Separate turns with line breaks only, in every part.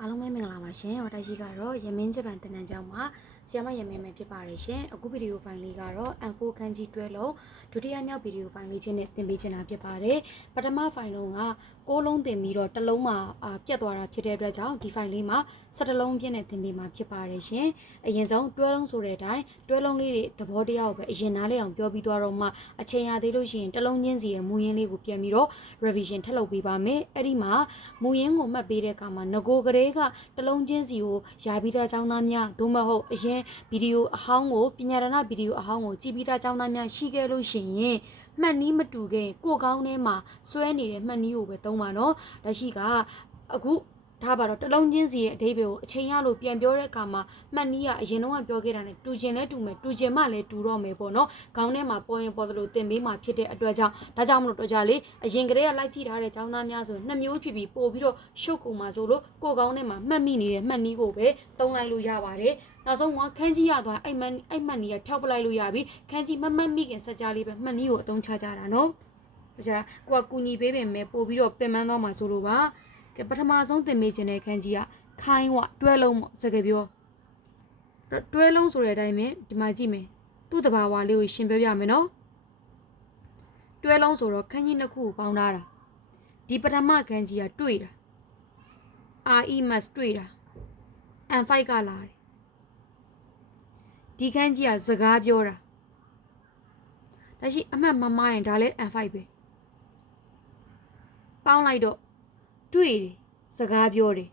အားလုံးပဲမင်္ဂလာပါရှင်။ဝတရှိကတော့ရမင်းဂျပန်တနန်ကျောင်းမှာဆီယမရမင်းပဲဖြစ်ပါတယ်ရှင်။အခုဗီဒီယိုဖိုင်လေးကတော့ M4 ခန်းကြီးတွဲလုံးဒုတိယမြောက်ဗီဒီယိုဖိုင်လေးဖြစ်နေသင်ပေးချင်တာဖြစ်ပါတယ်။ပထမဖိုင်လုံးက6လုံးသင်ပြီးတော့တစ်လုံးမှာအာပြတ်သွားတာဖြစ်တဲ့အတွက်ကြောင့်ဒီဖိုင်လေးမှာ17လုံးပြည့်နဲ့သင်ပေးမှာဖြစ်ပါတယ်ရှင်။အရင်ဆုံးတွဲလုံးဆိုတဲ့အတိုင်းတွဲလုံးလေးတွေသဘောတရားကိုပဲအရင်နားလည်အောင်ပြောပြီးသွားတော့မှအချိန်ရသေးလို့ရှိရင်တစ်လုံးချင်းစီရဲ့မူရင်းလေးကိုပြန်ပြီးတော့ revision ထပ်လုပ်ပေးပါမယ်။အဲ့ဒီမှာမူရင်းကိုမှတ်ပေးတဲ့အခါမှာငကိုကလေးကတစ်လုံးချင်းစီကိုယာပြီးသားចောင်းသားများသို့မဟုတ်အရင်ဗီဒီယိုအဟောင်းကိုပညာရဏဗီဒီယိုအဟောင်းကိုကြည့်ပြီးသားចောင်းသားများရှိခဲ့လို့ရှိရင် မှတ်နီးမတူခင်ကိုယ်ကောင်းထဲမှာစွဲနေတဲ့မှတ်နီးကိုပဲသုံးပါနော်။ဒါရှိကအခုဒါပါတော့တစ်လုံးချင်းစီရဲ့အဓိပ္ပာယ်ကိုအချိန်ရလို့ပြန်ပြောတဲ့အခါမှာမှတ်နီးကအရင်တော့ကပြောခဲ့တာနဲ့တူကျင်လဲတူမယ်တူကျင်မှလည်းတူတော့မယ်ပေါ့နော်။ခေါင်းထဲမှာပေါ်ရင်ပေါ်သလိုတင်ပေးမှဖြစ်တဲ့အတွက်ကြောင့်ဒါကြောင့်မလို့တော့ကြလေအရင်ကတည်းကလိုက်ကြည့်ထားတဲ့ចောင်းသားများဆိုနှစ်မျိုးဖြစ်ပြီးပို့ပြီးတော့ရှုပ်ကုန်မှာဆိုလို့ကိုယ်ကောင်းထဲမှာမှတ်မိနေတဲ့မှတ်နီးကိုပဲသုံးလိုက်လို့ရပါတယ်။ နောက်ဆုံးကခန်းကြီးရသွားအဲ့မှတ်အဲ့မှတ်နီးကထောက်ပလိုက်လို့ရပြီခန်းကြီးမမှတ်မိခင်စက်ကြားလေးပဲမှတ်နီးကိုအသုံးချကြတာနော်။ဒါကြကိုကကူညီပေးပင်မဲ့ပို့ပြီးတော့ပင်ပန်းသွားမှာဆိုလို့ပါ။ကဲပထမဆုံးသင်ပေးခြင်းတဲ့ခန်းကြီးကခိုင်းဝတွဲလုံးပေါ့စကားပြောတွဲလုံးဆိုတဲ့အတိုင်းပဲဒီမှာကြည့်မယ်သူ့တဘာဝလေးကိုရှင်းပြပြမယ်နော်တွဲလုံးဆိုတော့ခန်းကြီးနှစ်ခုကိုပေါင်းထားတာဒီပထမခန်းကြီးကတွေ့တာ RE must တွေ့တာ and 5ကလာတယ် ဒီခန်းကြီးကစကားပြောတာဒါရှိအမှတ်မမရင်ဒါလည်း and 5ပဲပေါင်းလိုက်တော့တွေ့တယ်စကားပြောတယ်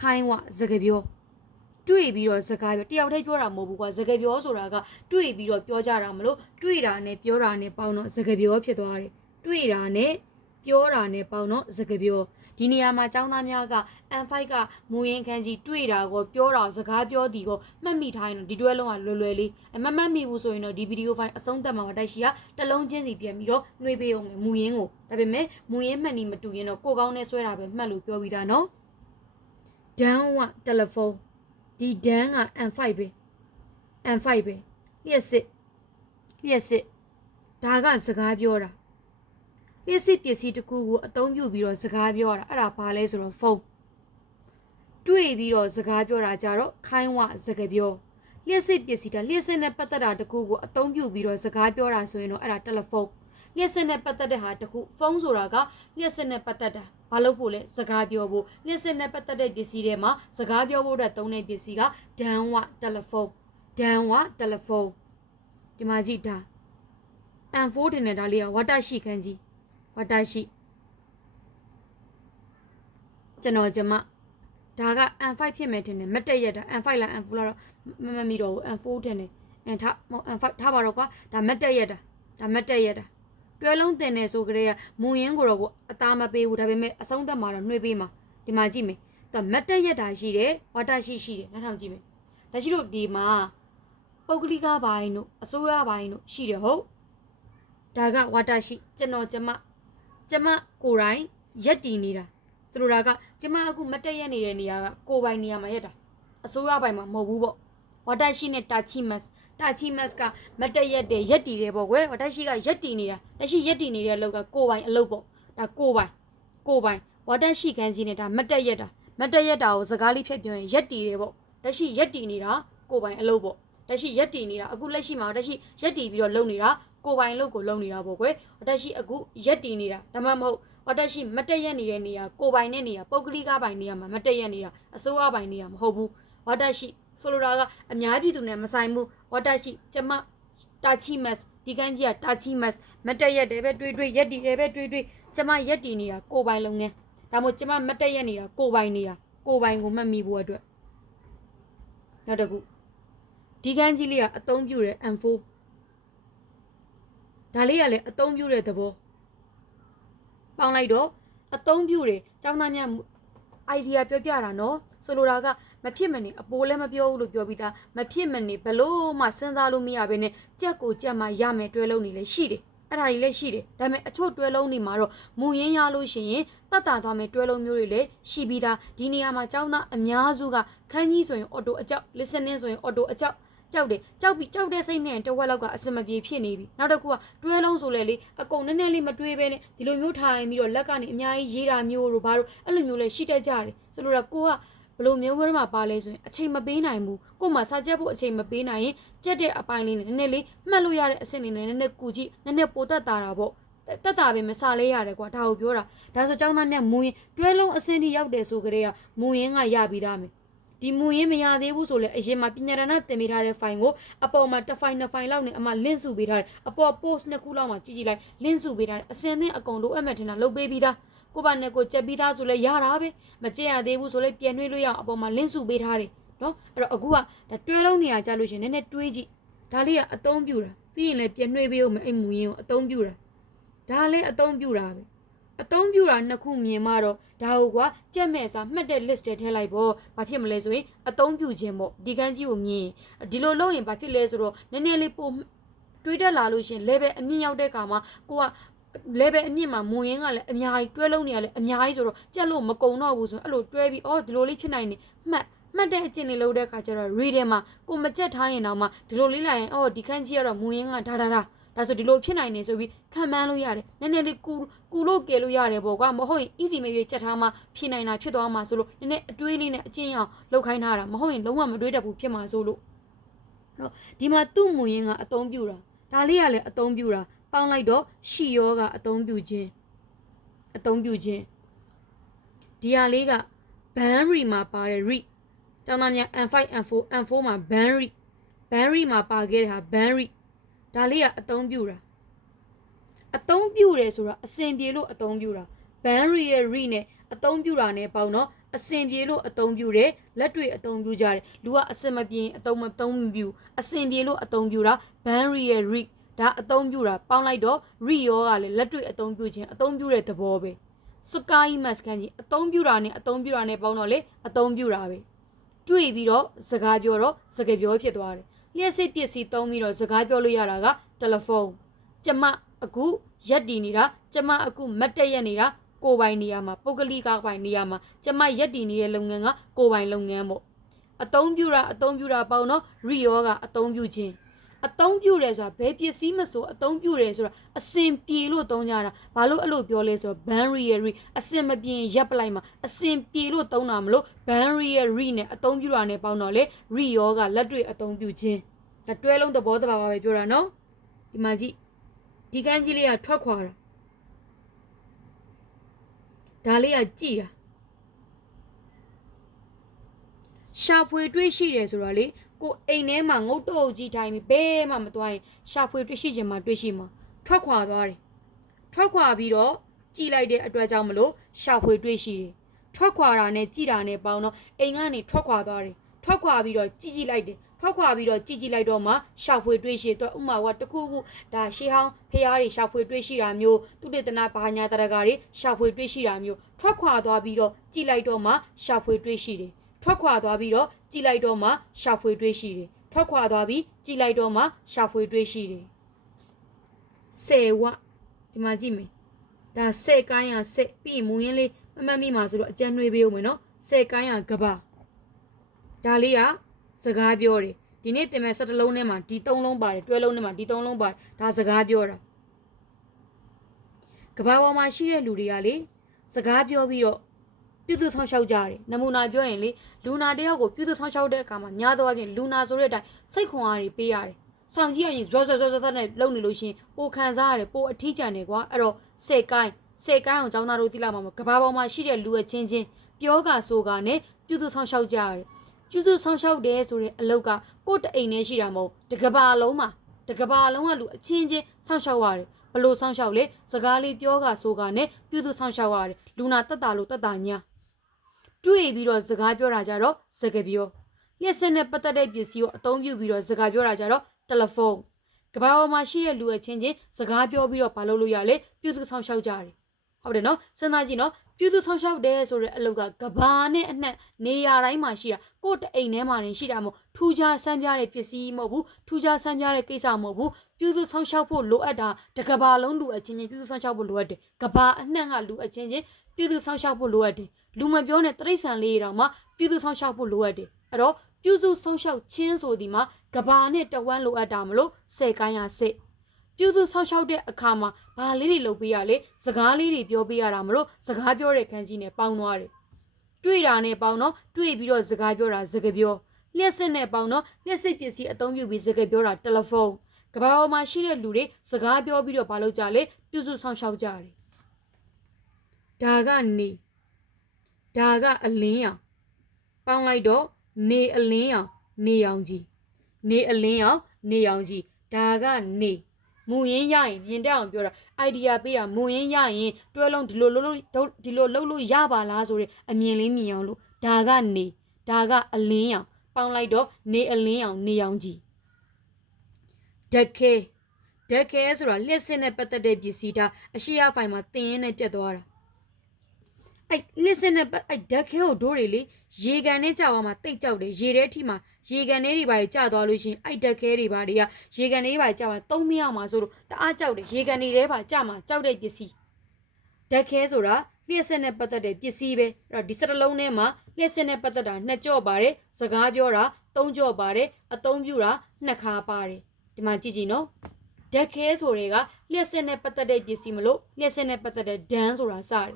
ခိုင်းဝစကားပြောတွေ့ပြီးတော့စကားပြောတယောက်တည်းပြောတာမဟုတ်ဘူးကွာစကားပြောဆိုတာကတွေ့ပြီးတော့ပြောကြတာမလို့တွေ့တာနဲ့ပြောတာနဲ့ပေါင်းတော့စကားပြောဖြစ်သွားတယ်တွေ့တာနဲ့ပြောတာနဲ့ပေါင်းတော့စကားပြော ဒီနေရာမှာចောင်းသားများက M5 ကမူရင်းခန်းကြီးတွေ့တာကိုပြောတာစကားပြောတီကိုမှတ်မိထားရင်တော့ဒီတွဲလုံးကလွယ်လွယ်လေးအမမှတ်မိဘူးဆိုရင်တော့ဒီဗီဒီယိုဖိုင်အဆုံးသတ်မှာတိုက်ရှိကတစ်လုံးချင်းစီပြန်ပြီးတော့နှွေးပေးအောင်မယ်မူရင်းကိုဒါပေမဲ့မူရင်းမှတ်နေမတူရင်တော့ကိုကောင်းနဲ့ဆွဲတာပဲမှတ်လို့ပြောပြီးသားနော်ဒန်းဝတယ်လီဖုန်းဒီဒန်းက M5 ပဲ M5 ပဲလျှက်စစ်လျှက်စစ်ဒါကစကားပြောတာ လျှက်စစ်ပစ္စည်းတစ်ခုကိုအသုံးပြုပြီးတော့စကားပြောတာအဲ့ဒါဘာလဲဆိုတော့ဖုန်းတွေ့ပြီးတော့စကားပြောတာကြတော့ခိုင်းဝစကားပြောလျှက်စစ်ပစ္စည်းတာလျှက်စစ်နဲ့ပတ်သက်တာတစ်ခုကိုအသုံးပြုပြီးတော့စကားပြောတာဆိုရင်တော့အဲ့ဒါတယ်လီဖုန်းလျှက်စစ်နဲ့ပတ်သက်တဲ့ဟာတစ်ခုဖုန်းဆိုတာကလျှက်စစ်နဲ့ပတ်သက်တာဘာလို့ဖို့လဲစကားပြောဖို့လျှက်စစ်နဲ့ပတ်သက်တဲ့ပစ္စည်းတွေမှာစကားပြောဖို့အတွက်သုံးတဲ့ပစ္စည်းကဒန်းဝတယ်လီဖုန်းဒန်းဝတယ်လီဖုန်းဒီမှာကြည့်ဒါ M4 တင်တဲ့ဒါလေးကဝတ္တရှိခန်းကြီး ဝတ္တရှိကျွန်တော်ကျမဒါက M5 ဖြစ်မယ်တင်တယ်မတက်ရက်တာ M5 လား M4 လားတော့မမမီတော့ဘူး M4 တင်တယ်အဲထား M5 ထားပါတော့ကွာဒါမတက်ရက်တာဒါမတက်ရက်တာတွဲလုံးတင်နေဆိုကြတဲ့မူရင်းကိုတော့ကိုအသားမပေးဘူးဒါပေမဲ့အဆုံးသက်မှာတော့နှွေးပေးမှာဒီမှာကြည့်မယ်သူမတက်ရက်တာရှိတယ်ဝါတာရှိရှိတယ်နောက်ထောင်ကြည့်မယ်ဒါရှိတော့ဒီမှာပုဂ္ဂလိကဘိုင်းတို့အစိုးရဘိုင်းတို့ရှိတယ်ဟုတ်ဒါကဝါတာရှိကျွန်တော်ကျမ ကျမကိုယ်တိုင်ရက်တည်နေတာဆိုလိုတာကကျမအခုမတက်ရက်နေတဲ့နေရာကကိုယ်ပိုင်နေရာမှာရက်တာအစိုးရဘိုင်မှာမဟုတ်ဘူးပေါ့ဝါတာရှိနဲ့တာချီမတ်တာချီမတ်ကမတက်ရက်တယ်ရက်တည်တယ်ပေါ့ကွယ်ဝါတာရှိကရက်တည်နေတာတက်ရှိရက်တည်နေတဲ့အလုပ်ကကိုယ်ပိုင်အလုပ်ပေါ့ဒါကိုယ်ပိုင်ကိုယ်ပိုင်ဝါတာရှိခန်းကြီးနဲ့ဒါမတက်ရက်တာမတက်ရက်တာကိုစကားလေးဖြတ်ပြောရင်ရက်တည်တယ်ပေါ့တက်ရှိရက်တည်နေတာကိုယ်ပိုင်အလုပ်ပေါ့တက်ရှိရက်တည်နေတာအခုလက်ရှိမှာတက်ရှိရက်တည်ပြီးတော့လုပ်နေတာ ကိုပိုင်လို့ကိုလုံနေတာပေါ့ကွယ်အတက်ရှိအခုရက်တည်နေတာဒါမှမဟုတ်အတက်ရှိမတက်ရက်နေတဲ့နေရာကိုပိုင်တဲ့နေရာပုဂ္ဂလိကပိုင်နေရာမှာမတက်ရက်နေတာအစိုးရပိုင်နေရာမဟုတ်ဘူးဝတ်တက်ရှိဆိုလိုတာကအများပြည်သူနဲ့မဆိုင်ဘူးဝတ်တက်ရှိကျမတာချီမတ်ဒီကန်းကြီးကတာချီမတ်မတက်ရက်တယ်ပဲတွေးတွေးရက်တည်တယ်ပဲတွေးတွေးကျမရက်တည်နေတာကိုပိုင်လုံငန်းဒါမှမဟုတ်ကျမမတက်ရက်နေတာကိုပိုင်နေတာကိုပိုင်ကိုမှတ်မိဖို့အတွက်နောက်တစ်ခုဒီကန်းကြီးလေးကအသုံးပြုတဲ့ M4 ဒါလေးကလည်းအသုံးပြုတဲ့သဘောပေါင်းလိုက်တော့အသုံးပြုတယ်ကျောင်းသားများ idea ပြောပြတာနော်ဆိုလိုတာကမဖြစ်မနေအပိုးလည်းမပြောဘူးလို့ပြောပြီးသားမဖြစ်မနေဘလို့မှစဉ်းစားလို့မရဘဲနဲ့ကြက်ကိုကြက်မှရမယ်တွဲလုံးနေလည်းရှိတယ်အဲ့ဒါတွေလည်းရှိတယ်ဒါပေမဲ့အချို့တွဲလုံးတွေမှာတော့မူရင်းရလို့ရှိရင်တတ်တာသွားမယ်တွဲလုံးမျိုးတွေလည်းရှိပြီးသားဒီနေရာမှာကျောင်းသားအများစုကခန်းကြီးဆိုရင် auto အကြောက် listening ဆိုရင် auto အကြောက် ကြောက်တယ်ကြောက်ပြီးကြောက်တဲ့စိတ်နဲ့တဝက်လောက်ကအစမပြေဖြစ်နေပြီနောက်တစ်ခုကတွဲလုံးဆိုလဲလေအကုန်နည်းနည်းလေးမတွေးပဲနဲ့ဒီလိုမျိုးထိုင်ပြီးတော့လက်ကနေအများကြီးရေးတာမျိုးတို့ဘာလို့အဲ့လိုမျိုးလဲရှိတတ်ကြတယ်ဆိုလိုတာကိုကဘလို့မျိုးဝဲမှာပါလဲဆိုရင်အချိန်မပေးနိုင်ဘူးကို့မှာစာချက်ဖို့အချိန်မပေးနိုင်ရင်ကြက်တဲ့အပိုင်းလေးနဲ့နည်းနည်းလေးမှတ်လို့ရတဲ့အဆင့်လေးနဲ့နည်းနည်းကူကြည့်နည်းနည်းပိုတက်တာတာပေါ့တက်တာပဲမစားလေးရတယ်ကွာဒါကိုပြောတာဒါဆိုကျောင်းသားများမူရင်တွဲလုံးအဆင့်ထိရောက်တယ်ဆိုကြတဲ့ကမူရင်ကရပြီးသားမယ် ဒီမူရင်မရသေးဘူးဆိုလဲအရင်မှာပညာရဏတင်ပေးထားတဲ့ file ကိုအပေါ်မှာတစ် file နှစ် file လောက်နဲ့အမှ link စုပေးထားတယ်အပေါ် post နှစ်ခုလောက်မှာကြည့်ကြည့်လိုက် link စုပေးထားတယ်အစင်းသင်းအကုန်လုံးအမှတ်ထင်တာလုပ်ပေးပြီးသားကိုပါနဲ့ကိုကြက်ပြီးသားဆိုလဲရတာပဲမကြက်ရသေးဘူးဆိုလဲပြန်နှွေးလို့ရအောင်အပေါ်မှာ link စုပေးထားတယ်နော်အဲ့တော့အခုကဒါတွဲလုံးနေရာကြလို့ရှရင်နည်းနည်းတွေးကြည့်ဒါလေးကအသုံးပြတာပြီးရင်လည်းပြန်နှွေးပေးအောင်အဲ့မူရင်းကိုအသုံးပြတာဒါလည်းအသုံးပြတာပဲ အသုံးပြတာနှစ်ခုမြင်မှတော့ဒါဟုတ်ကွာကြက်မဲ့စာမှတ်တဲ့ list ထဲထည့်လိုက်ပေါ့ဘာဖြစ်မလဲဆိုရင်အသုံးပြခြင်းပေါ့ဒီကန်းကြီးကိုမြင်ဒီလိုလုပ်ရင်ဘာဖြစ်လဲဆိုတော့နည်းနည်းလေးပိုတွေးတက်လာလို့ရှရင် level အမြင့်ရောက်တဲ့အခါမှာကိုက level အမြင့်မှာမွန်ရင်းကလည်းအများကြီးတွဲလုံးနေရလဲအများကြီးဆိုတော့ကြက်လို့မကုံတော့ဘူးဆိုရင်အဲ့လိုတွဲပြီးအော်ဒီလိုလေးဖြစ်နိုင်နေမှတ်မှတ်တဲ့အကျင့်လေးလုပ်တဲ့အခါကျတော့ reading မှာကိုမကြက်ထားရင်တော့မှဒီလိုလေးလိုက်ရင်အော်ဒီခန်းကြီးကတော့မွန်ရင်းကဒါဒါဒါ ဒါဆိုဒီလိုဖြစ်နိုင်နေဆိုပြီးခံမှန်းလို့ရတယ်နည်းနည်းလေးကူကူလို့ကယ်လို့ရတယ်ပေါ့ကွာမဟုတ်ရင်ဤဒီမေကြီးကြက်ထားမှဖြစ်နိုင်တာဖြစ်သွားမှာဆိုလို့နည်းနည်းအတွေးလေးနဲ့အကျင့်အောင်လုပ်ခိုင်းထားတာမဟုတ်ရင်လုံးဝမတွေးတတ်ဘူးဖြစ်မှာဆိုလို့နော်ဒီမှာသူ့မူရင်းကအသုံးပြတာဒါလေးကလည်းအသုံးပြတာပေါင်းလိုက်တော့ရှီယောကအသုံးပြုခြင်းအသုံးပြုခြင်းဒီဟာလေးက banry မှာပါတဲ့ re ကျောင်းသားများ n5 n4 n4 မှာ banry banry မှာပါခဲ့တဲ့ဟာ banry ဒါလေးကအသုံးပြုတာအသုံးပြုတယ်ဆိုတော့အစင်ပြေလို့အသုံးပြုတာ banry ရဲ့ re နဲ့အသုံးပြုတာနဲ့ပေါင်းတော့အစင်ပြေလို့အသုံးပြုတယ်လက်တွေ့အသုံးပြုကြတယ်လူကအစင်မပြေအသုံးမသုံးမပြုအစင်ပြေလို့အသုံးပြုတာ banry ရဲ့ re ဒါအသုံးပြုတာပေါင်းလိုက်တော့ re ရောကလည်းလက်တွေ့အသုံးပြုခြင်းအသုံးပြုတဲ့သဘောပဲစကိုင်းမတ်ကန်ကြီးအသုံးပြုတာနဲ့အသုံးပြုတာနဲ့ပေါင်းတော့လေအသုံးပြုတာပဲတွေ့ပြီးတော့စကားပြောတော့စကားပြောဖြစ်သွားတယ် လျှက်စိတ်ပစ္စည်းသုံးပြီးတော့စကားပြောလို့ရတာကတယ်လီဖုန်းကျမအခုရက်တည်နေတာကျမအခုမတ်တက်ရက်နေတာကိုပိုင်နေရာမှာပုဂ္ဂလိကပိုင်နေရာမှာကျမရက်တည်နေတဲ့လုပ်ငန်းကကိုပိုင်လုပ်ငန်းပေါ့အသုံးပြုတာအသုံးပြုတာပေါင်းတော့ရီယောကအသုံးပြုခြင်း အသုံးပြုတယ်ဆိုတာဘယ်ပစ္စည်းမဆိုအသုံးပြုတယ်ဆိုတာအစင်ပြေလို့သုံးကြတာဘာလို့အဲ့လိုပြောလဲဆိုတော့ banry ရဲ့ re အစင်မပြေရင်ရပ်ပလိုက်မှာအစင်ပြေလို့သုံးတာမလို့ banry ရဲ့ re နဲ့အသုံးပြုတာနဲ့ပေါင်းတော့လေ re ရောကလက်တွေ့အသုံးပြုခြင်းဒါတွဲလုံးသဘောတဘာပါပဲပြောတာနော်ဒီမှာကြည့်ဒီကန်းကြီးလေးကထွက်ခွာတာဒါလေးကကြည်တာရှာဖွေတွေ့ရှိတယ်ဆိုတာလေ ကိုအိမ်ထဲမှာငုတ်တုတ်ကြီးထိုင်ပြီးဘဲမှမသွားရင်ရှာဖွေတွေ့ရှိခြင်းမှာတွေ့ရှိမှာထွက်ခွာသွားတယ်ထွက်ခွာပြီးတော့ကြည်လိုက်တဲ့အတွက်ကြောင့်မလို့ရှာဖွေတွေ့ရှိတယ်ထွက်ခွာတာနဲ့ကြည်တာနဲ့ပေါင်းတော့အိမ်ကနေထွက်ခွာသွားတယ်ထွက်ခွာပြီးတော့ကြည်ကြည်လိုက်တယ်ထွက်ခွာပြီးတော့ကြည်ကြည်လိုက်တော့မှရှာဖွေတွေ့ရှိတော့ဥမာကတခုခုဒါရှေးဟောင်းဖျားတွေရှာဖွေတွေ့ရှိတာမျိုးသူတေသနာဘာညာတရကာတွေရှာဖွေတွေ့ရှိတာမျိုးထွက်ခွာသွားပြီးတော့ကြည်လိုက်တော့မှရှာဖွေတွေ့ရှိတယ် ထွက်ခွာသွားပြီးတော့ကြည်လိုက်တော့မှရှာဖွေတွေ့ရှိတယ်ထွက်ခွာသွားပြီးကြည်လိုက်တော့မှရှာဖွေတွေ့ရှိတယ်ဆယ်ဝဒီမှာကြည့်မယ်ဒါဆယ်ကိုင်းရဆယ်ပြီးရင်မူရင်းလေးမမှတ်မိမှာဆိုတော့အကျဉ်းနှွေးပေးဦးမယ်နော်ဆယ်ကိုင်းရကဘာဒါလေးကစကားပြောတယ်ဒီနေ့တင်မဲ့စက်တလုံးထဲမှာဒီသုံးလုံးပါတယ်တွဲလုံးထဲမှာဒီသုံးလုံးပါတယ်ဒါစကားပြောတာကဘာပေါ်မှာရှိတဲ့လူတွေကလေစကားပြောပြီးတော့ ပြုစုဆောင်ရှောက်ကြတယ်နမူနာပြောရင်လေလူနာတယောက်ကိုပြုစုဆောင်ရှောက်တဲ့အခါမှာများသောအားဖြင့်လူနာဆိုတဲ့အတိုင်းစိတ်ခွန်အားတွေပေးရတယ်ဆောင်ကြည့်ရရင်ဇောဇောဇောဇောနဲ့လုံနေလို့ရှိရင်ပိုခံစားရတယ်ပိုအထီးကျန်တယ်ကွာအဲ့တော့စေကိုင်းစေကိုင်းအောင်ចောင်းသားတို့သိလာမှာမကဘာပေါ်မှာရှိတဲ့လူရဲ့ချင်းချင်းပြောကဆိုကနဲ့ပြုစုဆောင်ရှောက်ကြရတယ်ပြုစုဆောင်ရှောက်တယ်ဆိုတဲ့အလုပ်ကကိုယ့်တအိမ်နဲ့ရှိတာမဟုတ်တကဘာလုံးမှာတကဘာလုံးကလူအချင်းချင်းဆောင်ရှောက်ရတယ်ဘလို့ဆောင်ရှောက်လဲစကားလေးပြောကဆိုကနဲ့ပြုစုဆောင်ရှောက်ရတယ်လူနာတက်တာလို့တက်တာညာ တွေ့ပြီးတော့စကားပြောတာကြတော့စကားပြောလျှက်စက်နဲ့ပတ်သက်တဲ့ပစ္စည်းကိုအသုံးပြုပြီးတော့စကားပြောတာကြတော့တယ်လီဖုန်းကဘာပေါ်မှာရှိတဲ့လူရဲ့ချင်းချင်းစကားပြောပြီးတော့မလုပ်လို့ရလေပြုစုဆောင်ရှောက်ကြတယ်ဟုတ်တယ်နော်စဉ်းစားကြည့်နော်ပြုစုဆောင်ရှောက်တယ်ဆိုတဲ့အလုပ်ကကဘာနဲ့အနှံ့နေရာတိုင်းမှာရှိတာကိုယ့်တအိမ်ထဲမှာနေရှိတာမဟုတ်ထူးခြားဆန်းပြတဲ့ပစ္စည်းမဟုတ်ဘူးထူးခြားဆန်းပြတဲ့ကိစ္စမဟုတ်ဘူးပြုစုဆောင်ရှောက်ဖို့လိုအပ်တာတကဘာလုံးလူအချင်းချင်းပြုစုဆောင်ရှောက်ဖို့လိုအပ်တယ်ကဘာအနှံ့ကလူအချင်းချင်းပြုစုဆောင်ရှောက်ဖို့လိုအပ်တယ် လူမပြောနဲ့တရိษံလေးတောင်မှပြုစုဆောင်ရှောက်ဖို့လိုအပ်တယ်အဲ့တော့ပြုစုဆောင်ရှောက်ချင်းဆိုဒီမှာကဘာနဲ့တဝမ်းလိုအပ်တာမလို့စေကိုင်းရစစ်ပြုစုဆောင်ရှောက်တဲ့အခါမှာဘာလေးတွေလုပ်ပေးရလဲစကားလေးတွေပြောပေးရတာမလို့စကားပြောတဲ့ခန်းကြီးနဲ့ပေါင်းသွားတယ်တွေ့တာနဲ့ပေါင်းတော့တွေ့ပြီးတော့စကားပြောတာစကားပြောလျှက်စစ်နဲ့ပေါင်းတော့လျှက်စစ်ပစ္စည်းအသုံးပြုပြီးစကားပြောတာတယ်လီဖုန်းကဘာပေါ်မှာရှိတဲ့လူတွေစကားပြောပြီးတော့မလုပ်ကြလေပြုစုဆောင်ရှောက်ကြတယ်ဒါကနေ ဒါကအလင်းရောင်ပေါင်းလိုက်တော့နေအလင်းရောင်နေရောင်ကြီးနေအလင်းရောင်နေရောင်ကြီးဒါကနေမူရင်းရရင်မြင်တတ်အောင်ပြောတာ idea ပေးတာမူရင်းရရင်တွဲလုံးဒီလိုလုပ်လို့ဒီလိုလုပ်လို့ရပါလားဆိုတဲ့အမြင်လေးမြင်အောင်လို့ဒါကနေဒါကအလင်းရောင်ပေါင်းလိုက်တော့နေအလင်းရောင်နေရောင်ကြီးဓခဲဓခဲဆိုတာလက်စစ်နဲ့ပတ်သက်တဲ့ပစ္စည်းဒါအရှိရဖိုင်မှာသင်ရင်းနဲ့ပြတ်သွားတာ အဲ့လက်စစ်နဲ့ပတ်အဲ့ဓခဲကိုဒိုးတွေလေရေကန်နဲ့ကြောက်အောင်မှာတိတ်ကြောက်တယ်ရေထဲထိမှာရေကန်ထဲတွေပါကြာသွားလို့ရှရင်အဲ့ဓခဲတွေပါတွေကရေကန်တွေပါကြာမှာသုံးမရမှာဆိုလို့တအားကြောက်တယ်ရေကန်တွေထဲပါကြာမှာကြောက်တဲ့ပစ္စည်းဓခဲဆိုတာလျှက်စစ်နဲ့ပတ်သက်တဲ့ပစ္စည်းပဲအဲ့တော့ဒီစတလုံးထဲမှာလျှက်စစ်နဲ့ပတ်သက်တာနှစ်ကြော့ပါတယ်စကားပြောတာသုံးကြော့ပါတယ်အသုံးပြုတာနှစ်ခါပါတယ်ဒီမှာကြည့်ကြည့်နော်ဓခဲဆိုတွေကလျှက်စစ်နဲ့ပတ်သက်တဲ့ပစ္စည်းမလို့လျှက်စစ်နဲ့ပတ်သက်တဲ့ဒန်းဆိုတာစတယ်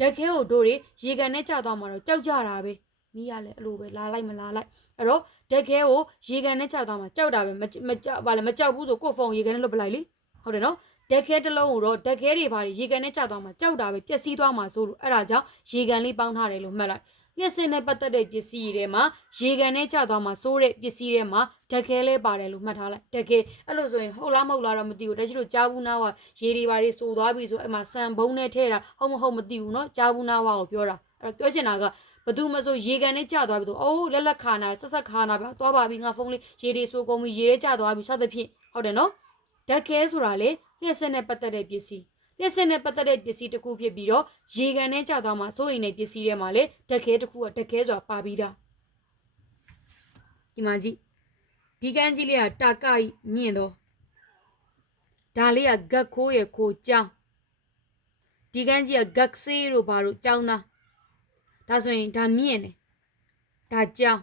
ဓခဲကိုတို့တွေရေကန်နဲ့ကြာသွားမှာတော့ကြောက်ကြတာပဲမိရလဲအဲ့လိုပဲလာလိုက်မလာလိုက်အဲ့တော့ဓခဲကိုရေကန်နဲ့ကြာသွားမှာကြောက်တာပဲမမကြောက်ပါလေမကြောက်ဘူးဆိုကိုယ့်ဖုန်းရေကန်နဲ့လွတ်ပလိုက်လေဟုတ်တယ်နော်ဓက်ခဲတစ်လုံးကိုတော့ဓက်ခဲတွေဘာတွေရေကန်နဲ့ကျသွားမှာကြောက်တာပဲပျက်စီးသွားမှာဆိုလို့အဲ့ဒါကြောင့်ရေကန်လေးပေါင်းထားတယ်လို့မှတ်လိုက် လျှက်စင်နဲ့ပတ်သက်တဲ့ပစ္စည်းတွေထဲမှာရေကန်နဲ့ကျသွားမှာစိုးတဲ့ပစ္စည်းတွေမှာဓက်ခဲလေးပါတယ်လို့မှတ်ထားလိုက်ဓက်ခဲအဲ့လိုဆိုရင်ဟုတ်လားမဟုတ်လားတော့မသိဘူးတချို့တို့ကြားဘူးနာဝရေတွေဘာတွေစိုးသွားပြီဆိုအဲ့မှာစံဘုံနဲ့ထဲတာဟုတ်မဟုတ်မသိဘူးเนาะကြားဘူးနာဝကိုပြောတာအဲ့တော့ပြောချင်တာကဘသူမဆိုရေကန်နဲ့ကျသွားပြီဆိုအိုးလက်လက်ခါနာဆက်ဆက်ခါနာပါသွားပါပြီငါဖုန်းလေးရေတွေစိုးကုန်ပြီရေတွေကျသွားပြီစသဖြင့်ဟုတ်တယ်နော်ဓက်ခဲဆိုတာလေလျှက်စက်နဲ့ပတ်သက်တဲ့ပစ္စည်း လျှက်စက်နဲ့ပတ်သက်တဲ့ပစ္စည်းတစ်ခုဖြစ်ပြီးတော့ရေကန်နဲ့ကြာသွားမှစိုးရင်တဲ့ပစ္စည်းတွေမှာလေဓက်ခဲတစ်ခုကဓက်ခဲဆိုတာပါပြီးသားဒီမှာကြည့်ဒီကန်းကြီးလေးကတာကကြီးမြင့်တော့ဒါလေးကဂက်ခိုးရဲ့ခိုးကြောင်းဒီကန်းကြီးကဂက်ဆေးတို့ဘာတို့ကြောင်းသားဒါဆိုရင်ဒါမြင့်တယ်ဒါကြောင်း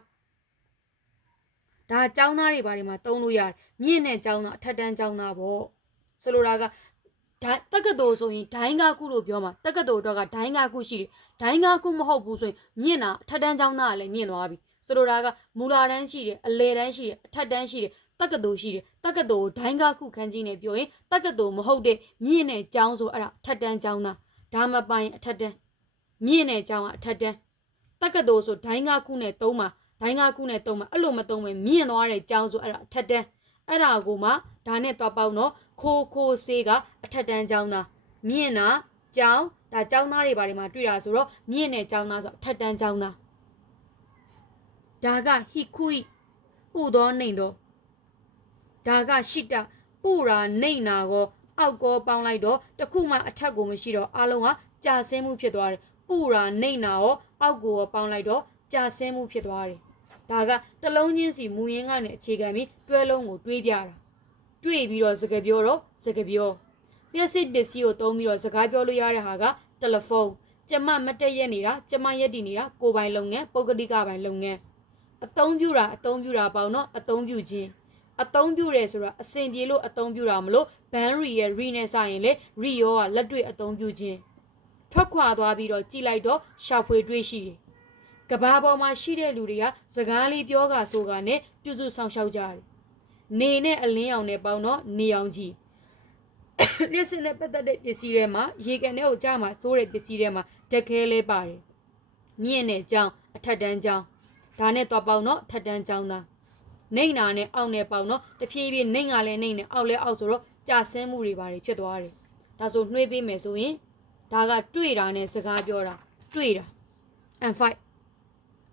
ဒါကြောင်းသားတွေဘာတွေမှာတုံးလို့ရတယ်မြင့်တဲ့ကြောင်းသားအထက်တန်းကြောင်းသားပေါ့ဆိုလိုတာက ဒိုင်းတက္ကသိုလ်ဆိုရင်ဒိုင်းကားခုလို့ပြောမှာတက္ကသိုလ်တော့ကဒိုင်းကားခုရှိတယ်ဒိုင်းကားခုမဟုတ်ဘူးဆိုရင်မြင့်တာအထက်တန်းကျောင်းသားကလည်းမြင့်သွားပြီဆိုလိုတာကမူလာတန်းရှိတယ်အလေတန်းရှိတယ်အထက်တန်းရှိတယ်တက္ကသိုလ်ရှိတယ်တက္ကသိုလ်ဒိုင်းကားခုခန်းကြီးနဲ့ပြောရင်တက္ကသိုလ်မဟုတ်တဲ့မြင့်တဲ့ကျောင်းဆိုအဲ့ဒါအထက်တန်းကျောင်းသားဒါမှပိုင်အထက်တန်းမြင့်တဲ့ကျောင်းကအထက်တန်းတက္ကသိုလ်ဆိုဒိုင်းကားခုနဲ့သုံးမှာဒိုင်းကားခုနဲ့သုံးမှာအဲ့လိုမသုံးပဲမြင့်သွားတဲ့ကျောင်းဆိုအဲ့ဒါအထက်တန်းအဲ့ဒါကိုမှဒါနဲ့တော့ပေါက်တော့ ခိုးခိုးဆေးကအထက်တန်းကျောင်းသားမြင့်တာကျောင်းဒါကျောင်းသားတွေဘာတွေမှာတွေ့တာဆိုတော့မြင့်တဲ့ကျောင်းသားဆိုအထက်တန်းကျောင်းသားဒါကဟိခွိပူသောနှိမ်တော့ဒါကရှိတာပူရာနှိမ်နာကိုအောက်ကောပေါင်းလိုက်တော့တခုမှအထက်ကိုမရှိတော့အလုံးကကြာဆင်းမှုဖြစ်သွားတယ်ပူရာနှိမ်နာကိုအောက်ကိုပေါင်းလိုက်တော့ကြာဆင်းမှုဖြစ်သွားတယ်ဒါကတလုံးချင်းစီမူရင်းကနေအခြေခံပြီးတွဲလုံးကိုတွေးပြတာ တွေ့ပြီးတော့စကားပြောတော့စကားပြောမျက်စိပစ္စည်းကိုသုံးပြီးတော့စကားပြောလို့ရတဲ့ဟာကတယ်လီဖုန်းကျမမတက်ရက်နေတာကျမရက်တည်နေတာကိုပိုင်လုပ်ငန်းပုဂ္ဂလိကပိုင်လုပ်ငန်းအသုံးပြုတာအသုံးပြုတာပေါ့နော်အသုံးပြုခြင်းအသုံးပြုတယ်ဆိုတာအစင်ပြေလို့အသုံးပြုတာမလို့ဘန်ရီရဲ့ရီနဲ့စရင်လေရီရောကလက်တွေ့အသုံးပြုခြင်းထွက်ခွာသွားပြီးတော့ကြည်လိုက်တော့ရှာဖွေတွေ့ရှိတယ်ကဘာပေါ်မှာရှိတဲ့လူတွေကစကားလေးပြောကဆိုကနဲ့ပြုစုဆောင်ရှောက်ကြတယ် နေနဲ့အလင်းအောင်နဲ့ပေါင်းတော့နေအောင်ကြီးလက်စနဲ့ပတ်သက်တဲ့ပစ္စည်းတွေမှာရေကန်ထဲကိုကြားမှာစိုးတဲ့ပစ္စည်းတွေမှာတက်ခဲလေးပါတယ်မြင့်နဲ့ကြောင်းအထက်တန်းကြောင်းဒါနဲ့တော့ပေါင်းတော့ထက်တန်းကြောင်းသားနှိမ့်နာနဲ့အောက်နဲ့ပေါင်းတော့တဖြည်းဖြည်းနှိမ့်ကလည်းနှိမ့်နဲ့အောက်လည်းအောက်ဆိုတော့ကြာဆင်းမှုတွေပါတယ်ဖြစ်သွားတယ်ဒါဆိုနှွေးပေးမယ်ဆိုရင်ဒါကတွေ့တာနဲ့စကားပြောတာတွေ့တာ and fight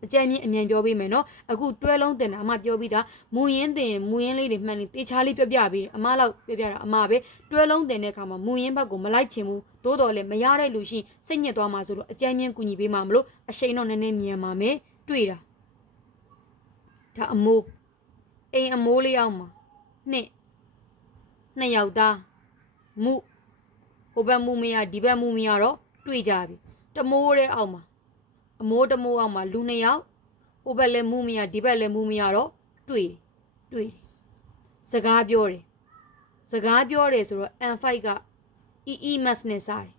အကြမ်းမြင့်အမြန်ပြောပေးမယ်နော်အခုတွဲလုံးတင်တာအမပြောပြီးသားမူရင်းတင်မူရင်းလေးတွေမှန်နေတေချာလေးပြပြပေးတယ်အမလောက်ပြပြတာအမပဲတွဲလုံးတင်တဲ့အခါမှာမူရင်းဘက်ကိုမလိုက်ချင်ဘူးသို့တော်လည်းမရတဲ့လူရှိစိတ်ညစ်သွားမှာဆိုတော့အကြမ်းမြင့်ကူညီပေးမှာမလို့အရှိန်တော့နည်းနည်းမြန်ပါမယ်တွေ့တာဒါအမိုးအိမ်အမိုးလေးအောင်မှာနှစ်နှစ်ယောက်သားမူဟိုဘက်မူမရဒီဘက်မူမရတော့တွေ့ကြပြီတမိုးတဲ့အောက်မှာ အမိုးတမိုးအောင်မှာလူနှစ်ယောက်ဟိုဘက်လည်းမူးမရဒီဘက်လည်းမူးမရတော့တွေ့တယ်တွေ့တယ်စကားပြောတယ်စကားပြောတယ်ဆိုတော့ N5 က EE mass နဲ့စားတယ်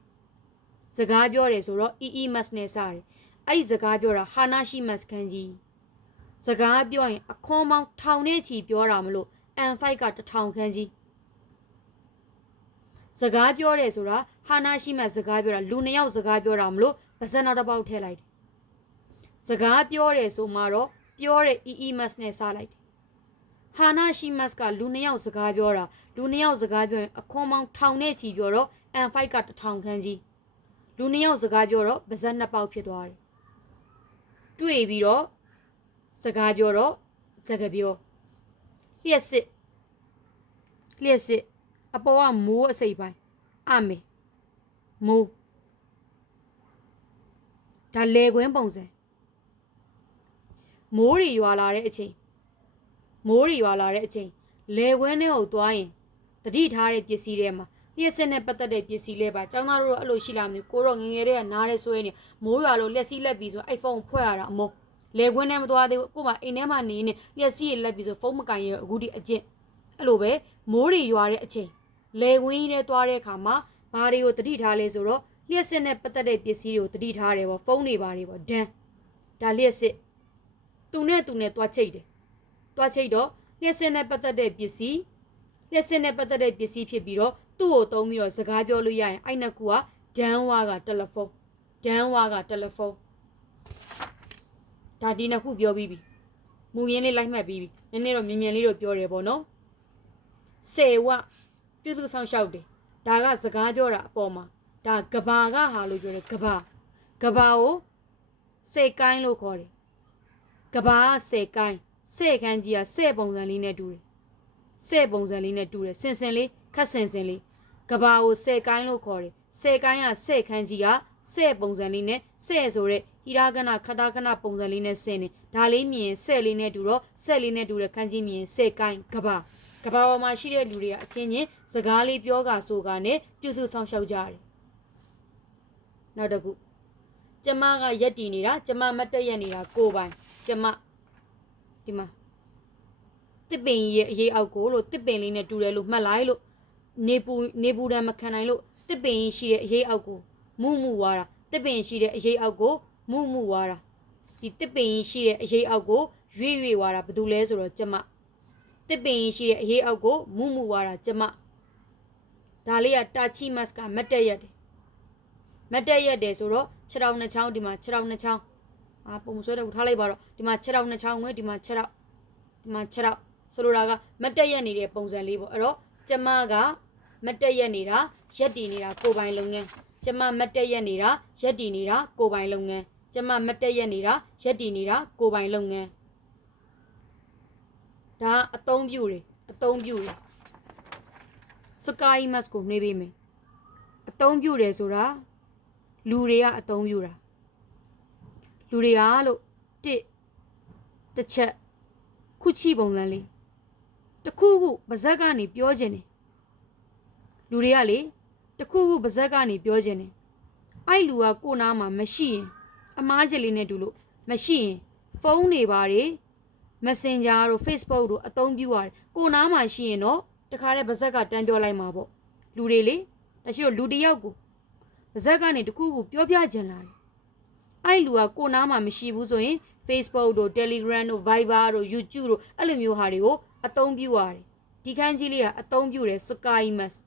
စကားပြောတယ်ဆိုတော့ EE mass နဲ့စားတယ်အဲ့ဒီစကားပြောတာဟာနာရှိမတ်ခန်းကြီးစကားပြောရင်အခွန်ပေါင်းထောင်နဲ့ချီပြောတာမလို့ N5 ကတထောင်ခန်းကြီးစကားပြောတယ်ဆိုတာဟာနာရှိမတ်စကားပြောတာလူနှစ်ယောက်စကားပြောတာမလို့ပါဇက်နာတစ်ပေါက်ထည့်လိုက်တယ် စကားပြောတယ်ဆိုမှတော့ပြောတဲ့ EEMS နဲ့စလိုက်တယ်ဟာနာရှိမတ်ကလူနှစ်ယောက်စကားပြောတာလူနှစ်ယောက်စကားပြောရင်အခွန်ပေါင်းထောင်နဲ့ချီပြောတော့ N5 ကတထောင်ခန်းကြီးလူနှစ်ယောက်စကားပြောတော့ပါဇက်နှစ်ပေါက်ဖြစ်သွားတယ်တွေ့ပြီးတော့စကားပြောတော့စကားပြောလျှက်စစ်လျှက်စစ်အပေါ်ကမိုးအစိပ်ပိုင်းအမေမိုးဒါလေကွင်းပုံစံ မိုးတွေရွာလာတဲ့အချိန်မိုးတွေရွာလာတဲ့အချိန်လေကွင်းထဲကိုသွားရင်တတိထားတဲ့ပစ္စည်းတွေမှာလျှက်စစ်နဲ့ပတ်သက်တဲ့ပစ္စည်းလေးပါကျောင်းသားတို့တော့အဲ့လိုရှိလာမျိုးကိုတော့ငယ်ငယ်တည်းကနားရဲဆွဲနေမိုးရွာလို့လက်စီးလက်ပြီးဆိုအိုက်ဖုန်းဖွဲ့ရတာအမောလေကွင်းထဲမသွားသေးဘူးကို့မှာအိမ်ထဲမှာနေနေလျှက်စီးရလက်ပြီးဆိုဖုန်းမကင်ရအခုဒီအကျင့်အဲ့လိုပဲမိုးတွေရွာတဲ့အချိန်လေကွင်းထဲသွားတဲ့အခါမှာဘာတွေကိုတတိထားလဲဆိုတော့လျှက်စစ်နဲ့ပတ်သက်တဲ့ပစ္စည်းတွေကိုတတိထားတယ်ပေါ့ဖုန်းတွေဘာတွေပေါ့ဒန်းဒါလျှက်စစ် သူနဲ့သူနဲ့သွားချိတ်တယ်သွားချိတ်တော့လျှက်စစ်နဲ့ပတ်သက်တဲ့ပစ္စည်းလျှက်စစ်နဲ့ပတ်သက်တဲ့ပစ္စည်းဖြစ်ပြီးတော့သူ့ကိုသုံးပြီးတော့စကားပြောလို့ရရင်အဲ့နှစ်ခုကဒန်းဝါကတယ်လီဖုန်းဒန်းဝါကတယ်လီဖုန်းဒါဒီနှစ်ခုပြောပြီးပြီမူရင်းလေးလိုက်မှတ်ပြီးပြီနည်းနည်းတော့မြင်မြင်လေးတော့ပြောတယ်ပေါ့နော်စေဝပြုစုဆောင်ရှောက်တယ်ဒါကစကားပြောတာအပေါ်မှာဒါကဘာကဟာလို့ပြောတယ်ကဘာကဘာကိုစေကိုင်းလို့ခေါ်တယ် ကဘာကစေကိုင်းစေခန်းကြီးကစေပုံစံလေးနဲ့တူတယ်စေပုံစံလေးနဲ့တူတယ်စင်စင်လေးခက်စင်စင်လေးကဘာကိုစေကိုင်းလို့ခေါ်တယ်စေကိုင်းကစေခန်းကြီးကစေပုံစံလေးနဲ့စေဆိုတဲ့ဟိရာကနာခတာကနာပုံစံလေးနဲ့ဆင်နေဒါလေးမြင်စေလေးနဲ့တူတော့စေလေးနဲ့တူတဲ့ခန်းကြီးမြင်စေကိုင်းကဘာကဘာပေါ်မှာရှိတဲ့လူတွေကအချင်းချင်းစကားလေးပြောကဆိုကနဲ့ပြုစုဆောင်ရှောက်ကြတယ်နောက်တစ်ခုကျမကရက်တည်နေတာကျမမတ်တက်ရက်နေတာကိုပိုင် ကျမဒီမှာတစ်ပင်ရဲ့အရေးအောက်ကိုလို့တစ်ပင်လေးနဲ့တူတယ်လို့မှတ်လိုက်လို့နေပူနေပူတံမခံနိုင်လို့တစ်ပင်ရှိတဲ့အရေးအောက်ကိုမူမူွားတာတစ်ပင်ရှိတဲ့အရေးအောက်ကိုမူမူွားတာဒီတစ်ပင်ရှိတဲ့အရေးအောက်ကိုရွေ့ရွေ့ွားတာဘာလို့လဲဆိုတော့ကျမတစ်ပင်ရှိတဲ့အရေးအောက်ကိုမူမူွားတာကျမဒါလေးကတာချီမတ်ကမတ်တက်ရက်တယ်မတ်တက်ရက်တယ်ဆိုတော့6တောင်2ချောင်းဒီမှာ6တောင်2ချောင်း အာပုံဆွဲတော့ထားလိုက်ပါတော့ဒီမှာ6တောင်2ချောင်းဝင်ဒီမှာ6တောင်ဒီမှာ6တောင်ဆိုလိုတာကမတက်ရက်နေတဲ့ပုံစံလေးပေါ့အဲ့တော့ကျမကမတက်ရက်နေတာရက်တည်နေတာကိုပိုင်လုပ်ငန်းကျမမတက်ရက်နေတာရက်တည်နေတာကိုပိုင်လုပ်ငန်းကျမမတက်ရက်နေတာရက်တည်နေတာကိုပိုင်လုပ်ငန်းဒါအသုံးပြုတွေအသုံးပြုတွေစကိုင်းမတ်ကိုနှွေးပေးမယ်အသုံးပြုတယ်ဆိုတာလူတွေကအသုံးပြုတာ လူတွေကလို့တစ်တစ်ချက်ခုချိပုံစံလေးတခုခုပါဇက်ကနေပြောခြင်းတယ်လူတွေကလေတခုခုပါဇက်ကနေပြောခြင်းတယ်အဲ့လူကကိုနားမှာမရှိရင်အမားချက်လေးနဲ့တူလို့မရှိရင်ဖုန်းတွေပါတယ် Messenger တို့ Facebook တို့အသုံးပြုရတယ်ကိုနားမှာရှိရင်တော့တခါတည်းပါဇက်ကတန်းပြောလိုက်မှာပေါ့လူတွေလေတရှိတော့လူတစ်ယောက်ကိုပါဇက်ကနေတခုခုပြောပြခြင်းလာတယ် အဲ့လူကကိုနားမှာမရှိဘူးဆိုရင် Facebook တို့ Telegram တို့ Viber တို့ YouTube တို့အဲ့လိုမျိုးဟာတွေကိုအသုံးပြုရတယ်ဒီခန်းကြီးလေးကအသုံးပြုတယ် Sky Mask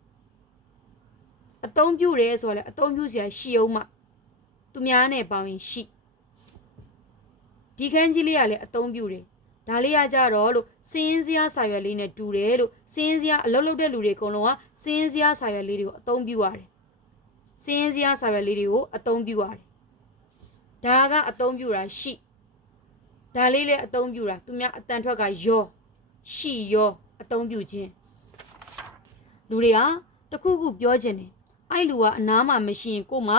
အသုံးပြုတယ်ဆိုတော့လေအသုံးပြုစရာရှိအောင်မှသူများနဲ့ပေါင်းရင်ရှိဒီခန်းကြီးလေးကလည်းအသုံးပြုတယ်ဒါလေးရကြတော့လို့စင်းရင်စရာစာရွက်လေးနဲ့တူတယ်လို့စင်းရင်စရာအလုပ်လုပ်တဲ့လူတွေအကုန်လုံးကစင်းရင်စရာစာရွက်လေးတွေကိုအသုံးပြုရတယ်စင်းရင်စရာစာရွက်လေးတွေကိုအသုံးပြုရတယ် ဒါကအသုံးပြုတာရှိဒါလေးလည်းအသုံးပြုတာသူများအတန်ထွက်ကယောရှိယောအသုံးပြုခြင်းလူတွေကတခုခုပြောခြင်းတယ်အဲ့လူကအနားမှာမရှိရင်ကို့မှာ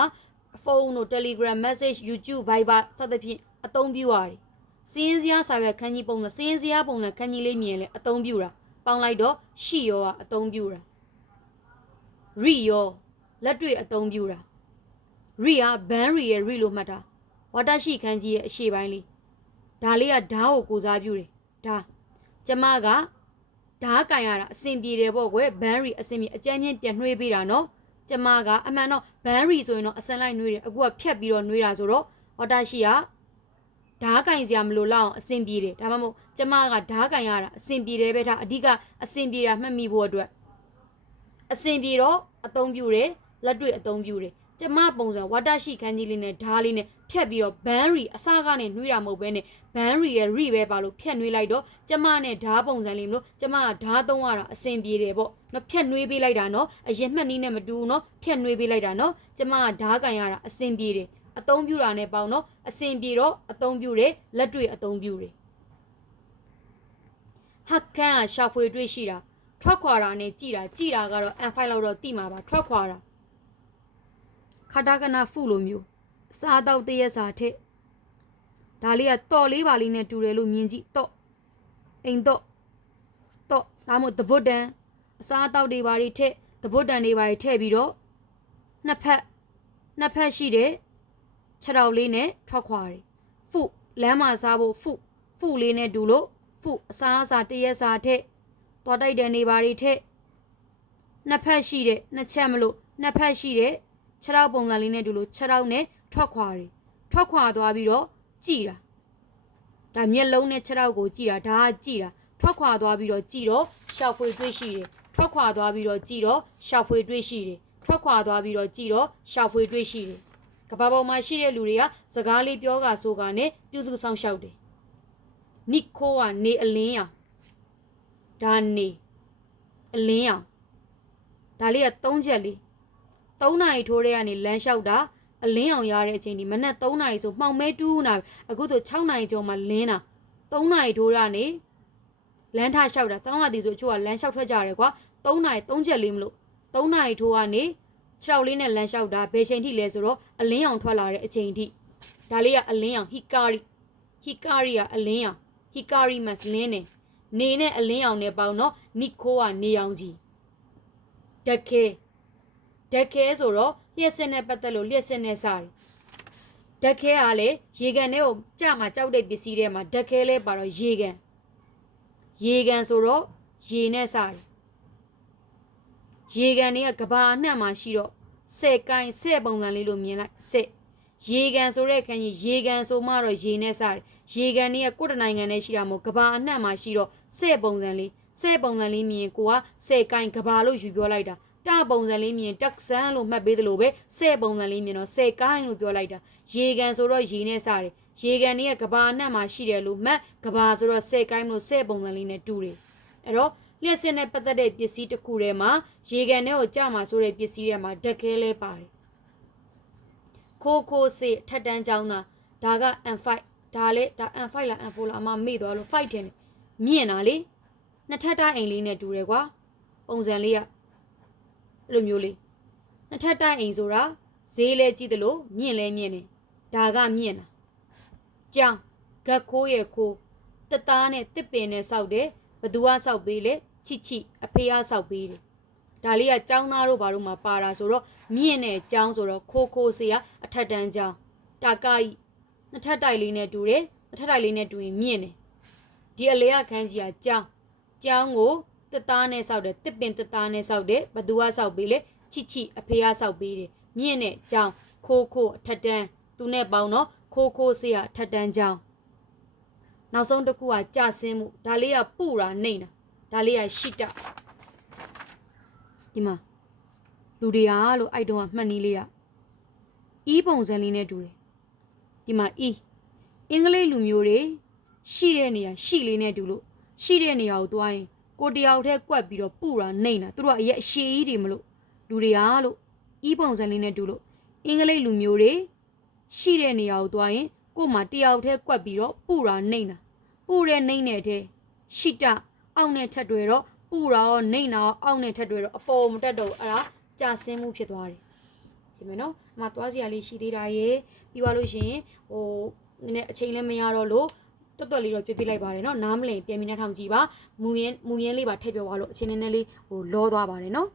ဖုန်းတို့ Telegram message YouTube Viber စသဖြင့်အသုံးပြုရတယ်စင်းစရာစာရွက်ခန်းကြီးပုံစံစင်းစရာပုံစံခန်းကြီးလေးမြင်လဲအသုံးပြုတာပေါင်းလိုက်တော့ရှိရောကအသုံးပြုတာရီရောလက်တွေ့အသုံးပြုတာရီကဘန်ရီရဲ့ရီလို့မှတ်တာ ဝါတာရှိခန်းကြီးရဲ့အရှိပိုင်းလေးဒါလေးကဓာတ်ကိုကိုစားပြုတယ်ဓာတ်ကျမကဓာတ်ကင်ရတာအဆင်ပြေတယ်ပေါ့ကွယ်ဘန်ရီအဆင်ပြေအကြမ်းမြင့်ပြန်နှွေးပေးတာနော်ကျမကအမှန်တော့ဘန်ရီဆိုရင်တော့အစင်လိုက်နှွေးတယ်အခုကဖြတ်ပြီးတော့နှွေးတာဆိုတော့ဝါတာရှိကဓားကင်စရာမလိုလောက်အောင်အဆင်ပြေတယ်ဒါမှမဟုတ်ကျမကဓားကင်ရတာအဆင်ပြေတယ်ပဲထားအဓိကအဆင်ပြေတာမှတ်မိဖို့အတွက်အဆင်ပြေတော့အသုံးပြုတယ်လက်တွေ့အသုံးပြုတယ်ကျမပုံစံဝါတာရှိခန်းကြီးလေးနဲ့ဓားလေးနဲ့ ဖြတ်ပြီးတော့ဘန်ရီအစကနေနှွေးတာမဟုတ်ဘဲနဲ့ဘန်ရီရဲ့ re ပဲပါလို့ဖြတ်နှွေးလိုက်တော့ကျမနဲ့ဓားပုံစံလေးမလို့ကျမကဓားသုံးရတာအဆင်ပြေတယ်ပေါ့နော်ဖြတ်နှွေးပေးလိုက်တာနော်အရင်မှတ်နည်းနဲ့မတူဘူးနော်ဖြတ်နှွေးပေးလိုက်တာနော်ကျမကဓားကန်ရတာအဆင်ပြေတယ်အသုံးပြုတာနဲ့ပေါင်းနော်အဆင်ပြေတော့အသုံးပြုတယ်လက်တွေ့အသုံးပြုတယ်ဟက်ကန်ကရှာဖွေတွေ့ရှိတာထွက်ခွာတာနဲ့ကြည်တာကြည်တာကတော့ N5 လောက်တော့တိမှာပါထွက်ခွာတာခတာကနာဖုလိုမျိုးအ စားတော့တရက်စာထက်ဒါလေးကတော်လေးပါလေးနဲ့တူတယ်လို့မြင်ကြည့်တော့အိမ်တော့တော့ဒါမှမဟုတ်သဘွတ်တန်အစားအသောက်တွေပါတွေထက်သဘွတ်တန်တွေပါတွေထည့်ပြီးတော့နှစ်ဖက်နှစ်ဖက်ရှိတဲ့ခြေတော်လေးနဲ့ထွက်ခွာတယ်ဖုလမ်းမှာစားဖို့ဖုဖုလေးနဲ့တူလို့ဖုအစားအစာတရက်စာထက်တော်တိုက်တဲ့နေပါတွေထက်နှစ်ဖက်ရှိတဲ့နှစ်ချက်မလို့နှစ်ဖက်ရှိတဲ့ခြေတော်ပုံစံလေးနဲ့တူလို့ခြေတော်နဲ့ ထွက်ခွာတယ်ထွက်ခွာသွားပြီးတော့ကြည်တာဒါမျက်လုံးနဲ့ခြေတော်ကိုကြည်တာဒါကကြည်တာထွက်ခွာသွားပြီးတော့ကြည်တော့ရှောက်ဖွေတွေ့ရှိတယ်ထွက်ခွာသွားပြီးတော့ကြည်တော့ရှောက်ဖွေတွေ့ရှိတယ်ထွက်ခွာသွားပြီးတော့ကြည်တော့ရှောက်ဖွေတွေ့ရှိတယ်ကဘာပေါ်မှာရှိတဲ့လူတွေကစကားလေးပြောကဆိုကနဲ့ပြုစုဆောင်ရှောက်တယ်နိခိုးကနေအလင်းရောင်ဒါနေအလင်းရောင်ဒါလေးက၃ချက်လေး၃နာရီထိုးတဲ့ကနေလမ်းလျှောက်တာ အလင်းအောင်ရတဲ့အချိန်ဒီမနက်3နာရီဆိုမှောင်မဲတူးနာအခုဆို6နာရီကျော်မှလင်းတာ3နာရီထိုးတာနေလမ်းထလျှောက်တာစောင်းရသည်ဆိုအချို့ကလမ်းလျှောက်ထွက်ကြတယ်ကွာ3နာရီ3ချက်လေးမလို့3နာရီထိုးကနေခြေထောက်လေးနဲ့လမ်းလျှောက်တာဘယ်ချိန်ထိလဲဆိုတော့အလင်းအောင်ထွက်လာတဲ့အချိန်ထိဒါလေးကအလင်းအောင်ဟီကာရီဟီကာရီကအလင်းအောင်ဟီကာရီမတ်လင်းနေနေနဲ့အလင်းအောင်နဲ့ပေါင်းတော့နိခိုးကနေအောင်ကြီးတခဲတခဲဆိုတော့ လျှက်စစ်နဲ့ပတ်သက်လို့လျှက်စစ်နဲ့စားတယ်ဓာတ်ခဲကလည်းရေကန်ထဲကိုကြမှာကြောက်တဲ့ပစ္စည်းတွေမှာဓာတ်ခဲလဲပါတော့ရေကန်ရေကန်ဆိုတော့ရေနဲ့စားတယ်ရေကန်တွေကကဘာအနှံ့မှာရှိတော့ဆဲကိုင်းဆဲပုံစံလေးလို့မြင်လိုက်ဆဲရေကန်ဆိုတဲ့ခန်းကြီးရေကန်ဆိုမှတော့ရေနဲ့စားတယ်ရေကန်တွေကကိုယ့်တနိုင်ငံနဲ့ရှိတာမဟုတ်ကဘာအနှံ့မှာရှိတော့ဆဲပုံစံလေးဆဲပုံစံလေးမြင်ကိုကဆဲကိုင်းကဘာလို့ယူပြောလိုက်တာ တပုံစံလေးမြင်တက်ဆန်းလို့မှတ်ပေးသလိုပဲဆဲပုံစံလေးမြင်တော့ဆဲကိုင်းလို့ပြောလိုက်တာရေကန်ဆိုတော့ရေနဲ့စားတယ်ရေကန်တွေကကဘာအနှံ့မှာရှိတယ်လို့မှတ်ကဘာဆိုတော့ဆဲကိုင်းလို့ဆဲပုံစံလေးနဲ့တူတယ်အဲ့တော့လျှက်စစ်နဲ့ပတ်သက်တဲ့ပစ္စည်းတစ်ခုထဲမှာရေကန်ထဲကိုကြမှာဆိုတဲ့ပစ္စည်းထဲမှာဓာတ်ခဲလဲပါတယ်ခိုးခိုးစေထက်တန်းကြောင်းသားဒါက M5 ဒါလေဒါ M5 လား M4 လားအမမေ့သွားလို့ fight တယ်မြင့်တာလေနှစ်ထပ်တိုင်းအိမ်လေးနဲ့တူတယ်ကွာပုံစံလေးက အဲ့လိုမျိုးလေးနှစ်ထပ်တိုင်းအိမ်ဆိုတာဈေးလဲကြည့်တယ်လို့မြင့်လဲမြင့်နေဒါကမြင့်တာကြောင်းဂက်ခိုးရဲ့ခိုးတက်သားနဲ့တစ်ပင်နဲ့စောက်တယ်ဘသူကစောက်ပေးလဲချိချိအဖေကစောက်ပေးတယ်ဒါလေးကចောင်းသားတို့ဘာလို့မှပါတာဆိုတော့မြင့်တဲ့ចောင်းဆိုတော့ခိုးခိုးစေရအထက်တန်းចောင်းတာကကြီးနှစ်ထပ်တိုက်လေးနဲ့တူတယ်နှစ်ထပ်တိုက်လေးနဲ့တူရင်မြင့်တယ်ဒီအလေကခန်းကြီးကចောင်းចောင်းကို တက်သားနဲ့စောက်တယ်တစ်ပင်တက်သားနဲ့စောက်တယ်ဘသူကစောက်ပေးလဲချိချိအဖေကစောက်ပေးတယ်မြင့်တဲ့ចောင်းခိုးခိုးအထက်တန်းသူနဲ့ပေါင်းတော့ခိုးခိုးစေရအထက်တန်းចောင်းနောက်ဆုံးတစ်ခုကကြဆင်းမှုဒါလေးကပူတာနှိမ့်တာဒါလေးကရှိတဒီမှာလူတွေကလို့အဲ့တုန်းကမှတ်နည်းလေးကအီးပုံစံလေးနဲ့တူတယ်ဒီမှာအီးအင်္ဂလိပ်လူမျိုးတွေရှိတဲ့နေရာရှိလေးနဲ့တူလို့ရှိတဲ့နေရာကိုသွားရင် ကိုတယောက်တည်းကွက်ပြီးတော့ပူတာနှိမ့်တာသူတို့ကအရက်အရှည်ကြီးတွေမလို့လူတွေကလို့အီးပုံစံလေးနဲ့တူလို့အင်္ဂလိပ်လူမျိုးတွေရှိတဲ့နေရာကိုသွားရင်ကို့မှာတယောက်တည်းကွက်ပြီးတော့ပူတာနှိမ့်တာပူတဲ့နှိမ့်တဲ့တဲ့ရှိတအောက်နဲ့ထက်တွေတော့ပူတာရောနှိမ့်တာရောအောက်နဲ့ထက်တွေတော့အပေါ်မတက်တော့ဘူးအဲ့ဒါကြာဆင်းမှုဖြစ်သွားတယ်ဒီမယ်နော်အမသွားစရာလေးရှိသေးတာရေပြီးသွားလို့ရှိရင်ဟိုနည်းနည်းအချိန်လည်းမရတော့လို့ တွတ်တွတ်လေးတော့ပြပြလိုက်ပါတယ်နော်နားမလည်ပြန်ပြီးနှထောင်ကြည့်ပါမူရင်းမူရင်းလေးပါထည့်ပြောသွားလို့အချိန်နည်းနည်းလေးဟိုလောသွားပါတယ်နော်